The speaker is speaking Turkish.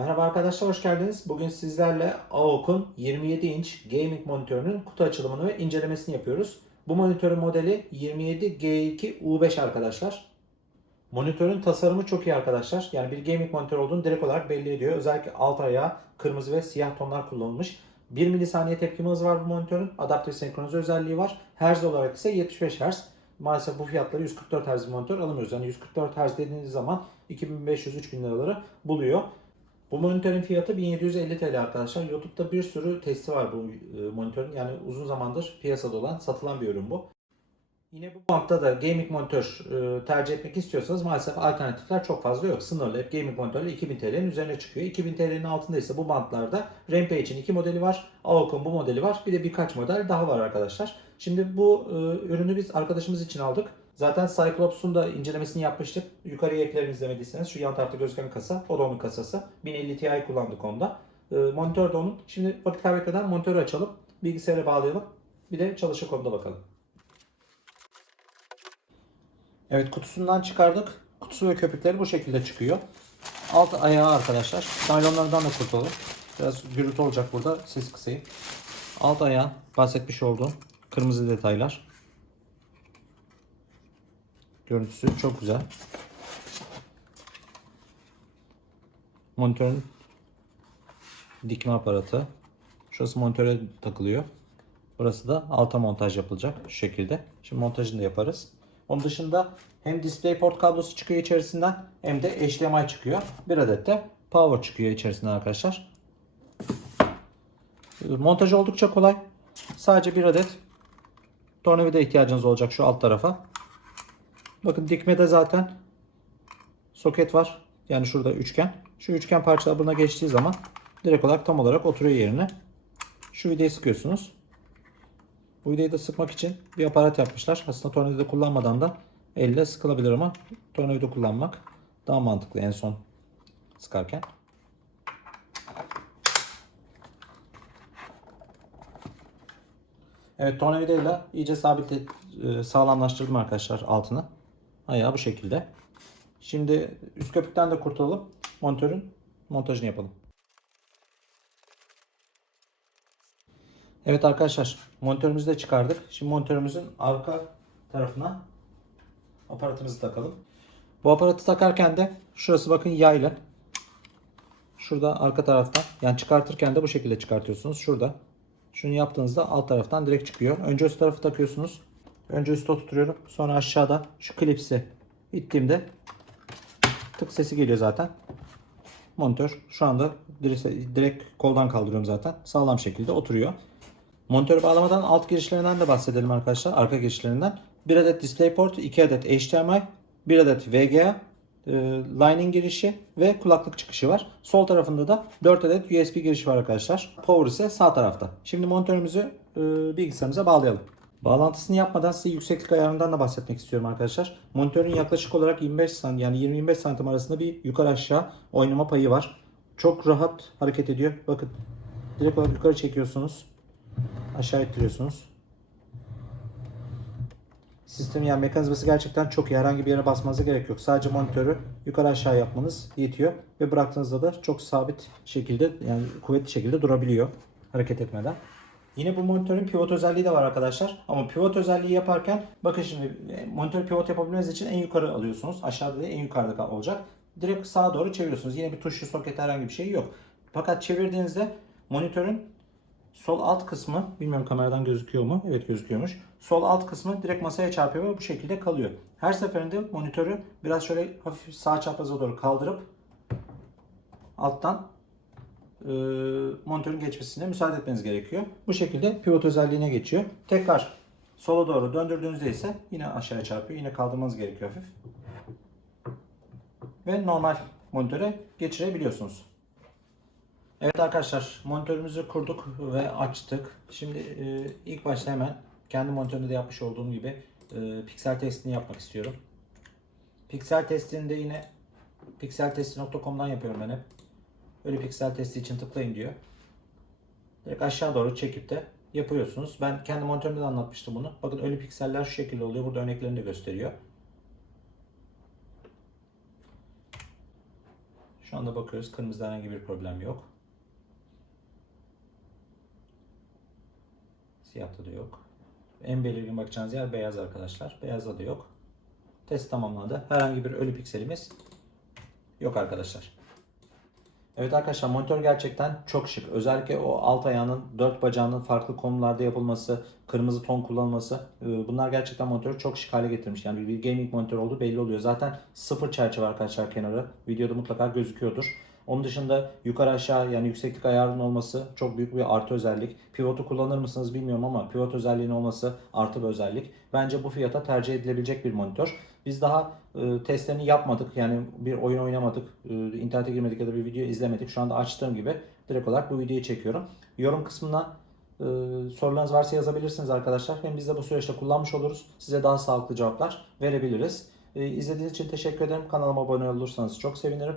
Merhaba arkadaşlar hoş geldiniz. Bugün sizlerle AOK'un 27 inç gaming monitörünün kutu açılımını ve incelemesini yapıyoruz. Bu monitörün modeli 27G2U5 arkadaşlar. Monitörün tasarımı çok iyi arkadaşlar. Yani bir gaming monitör olduğunu direkt olarak belli ediyor. Özellikle alt ayağı kırmızı ve siyah tonlar kullanılmış. 1 milisaniye tepkime hızı var bu monitörün. Adaptif senkronize özelliği var. Hertz olarak ise 75 Hz. Maalesef bu fiyatla 144 Hz monitör alamıyoruz. Yani 144 Hz dediğiniz zaman 2500-3000 liraları buluyor. Bu monitörün fiyatı 1750 TL arkadaşlar. YouTube'da bir sürü testi var bu e, monitörün. Yani uzun zamandır piyasada olan, satılan bir ürün bu. Yine bu bantta da gaming monitör e, tercih etmek istiyorsanız maalesef alternatifler çok fazla yok. Sınırlı hep gaming monitörler 2000 TL'nin üzerine çıkıyor. 2000 TL'nin altında ise bu bantlarda Rampage'in iki modeli var. AOK'un bu modeli var. Bir de birkaç model daha var arkadaşlar. Şimdi bu e, ürünü biz arkadaşımız için aldık. Zaten Cyclops'un da incelemesini yapmıştık. Yukarıya eklerim izlemediyseniz şu yan tarafta gözüken kasa o da onun kasası. 1050 Ti kullandık onda. E, monitör de onun. Şimdi vakit kaybetmeden monitörü açalım. Bilgisayara bağlayalım. Bir de çalışır konuda bakalım. Evet kutusundan çıkardık. Kutusu ve köpükleri bu şekilde çıkıyor. Alt ayağı arkadaşlar. Naylonlardan da kurtulalım. Biraz gürültü olacak burada. Ses kısayım. Alt ayağı bahsetmiş olduğum kırmızı detaylar. Görüntüsü çok güzel. Monitörün dikme aparatı. Şurası monitöre takılıyor. Burası da alta montaj yapılacak şu şekilde. Şimdi montajını da yaparız. Onun dışında hem DisplayPort kablosu çıkıyor içerisinden hem de HDMI çıkıyor. Bir adet de power çıkıyor içerisinden arkadaşlar. Montaj oldukça kolay. Sadece bir adet tornavida ihtiyacınız olacak şu alt tarafa. Bakın dikmede zaten soket var. Yani şurada üçgen. Şu üçgen parçalar buna geçtiği zaman direkt olarak tam olarak oturuyor yerine. Şu vidayı sıkıyorsunuz. Bu vidayı da sıkmak için bir aparat yapmışlar. Aslında tornavida kullanmadan da elle sıkılabilir ama tornavida kullanmak daha mantıklı en son sıkarken. Evet tornavidayla iyice sabit e, sağlamlaştırdım arkadaşlar altını. Ayağı bu şekilde. Şimdi üst köpükten de kurtulalım. Monitörün montajını yapalım. Evet arkadaşlar monitörümüzü de çıkardık. Şimdi monitörümüzün arka tarafına aparatımızı takalım. Bu aparatı takarken de şurası bakın yaylı. Şurada arka taraftan yani çıkartırken de bu şekilde çıkartıyorsunuz. Şurada. Şunu yaptığınızda alt taraftan direkt çıkıyor. Önce üst tarafı takıyorsunuz. Önce üstte oturtuyorum. Sonra aşağıda şu klipsi ittiğimde tık sesi geliyor zaten. Monitör şu anda direkt, koldan kaldırıyorum zaten. Sağlam şekilde oturuyor. Monitörü bağlamadan alt girişlerinden de bahsedelim arkadaşlar. Arka girişlerinden. 1 adet DisplayPort, 2 adet HDMI, 1 adet VGA, e, lining girişi ve kulaklık çıkışı var. Sol tarafında da 4 adet USB girişi var arkadaşlar. Power ise sağ tarafta. Şimdi monitörümüzü e, bilgisayarımıza bağlayalım. Bağlantısını yapmadan size yükseklik ayarından da bahsetmek istiyorum arkadaşlar. Monitörün yaklaşık olarak 25 santim yani 20-25 santim arasında bir yukarı aşağı oynama payı var. Çok rahat hareket ediyor. Bakın direkt olarak yukarı çekiyorsunuz. Aşağı ittiriyorsunuz. Sistem yani mekanizması gerçekten çok iyi. Herhangi bir yere basmanıza gerek yok. Sadece monitörü yukarı aşağı yapmanız yetiyor. Ve bıraktığınızda da çok sabit şekilde yani kuvvetli şekilde durabiliyor hareket etmeden. Yine bu monitörün pivot özelliği de var arkadaşlar. Ama pivot özelliği yaparken bakın şimdi e, monitör pivot yapabilmeniz için en yukarı alıyorsunuz. Aşağıda da en yukarıda olacak. Direkt sağa doğru çeviriyorsunuz. Yine bir tuşlu soket herhangi bir şey yok. Fakat çevirdiğinizde monitörün sol alt kısmı bilmiyorum kameradan gözüküyor mu? Evet gözüküyormuş. Sol alt kısmı direkt masaya çarpıyor ve bu şekilde kalıyor. Her seferinde monitörü biraz şöyle hafif sağ çapraza doğru kaldırıp alttan e, monitörün geçmesine müsaade etmeniz gerekiyor. Bu şekilde pivot özelliğine geçiyor. Tekrar sola doğru döndürdüğünüzde ise yine aşağıya çarpıyor. Yine kaldırmanız gerekiyor hafif. Ve normal monitöre geçirebiliyorsunuz. Evet arkadaşlar monitörümüzü kurduk ve açtık. Şimdi e, ilk başta hemen kendi monitörümde de yapmış olduğum gibi e, piksel testini yapmak istiyorum. Piksel testini de yine pikseltesti.com'dan yapıyorum ben hep. Öyle piksel testi için tıklayın diyor. Direkt aşağı doğru çekip de yapıyorsunuz. Ben kendi monitörümde de anlatmıştım bunu. Bakın ölü pikseller şu şekilde oluyor. Burada örneklerini de gösteriyor. Şu anda bakıyoruz. Kırmızıda herhangi bir problem yok. Siyahta da yok. En belirgin bakacağınız yer beyaz arkadaşlar. Beyazda da yok. Test tamamlandı. Herhangi bir ölü pikselimiz yok arkadaşlar. Evet arkadaşlar monitör gerçekten çok şık. Özellikle o alt ayağının dört bacağının farklı konumlarda yapılması, kırmızı ton kullanılması e, bunlar gerçekten monitörü çok şık hale getirmiş. Yani bir gaming monitör olduğu belli oluyor. Zaten sıfır çerçeve arkadaşlar kenarı. Videoda mutlaka gözüküyordur. Onun dışında yukarı aşağı yani yükseklik ayarının olması çok büyük bir artı özellik. Pivotu kullanır mısınız bilmiyorum ama pivot özelliğinin olması artı bir özellik. Bence bu fiyata tercih edilebilecek bir monitör. Biz daha e, testlerini yapmadık. Yani bir oyun oynamadık. E, internete girmedik ya da bir video izlemedik. Şu anda açtığım gibi direkt olarak bu videoyu çekiyorum. Yorum kısmına e, sorularınız varsa yazabilirsiniz arkadaşlar. Hem biz de bu süreçte kullanmış oluruz. Size daha sağlıklı cevaplar verebiliriz. E, izlediğiniz için teşekkür ederim. Kanalıma abone olursanız çok sevinirim.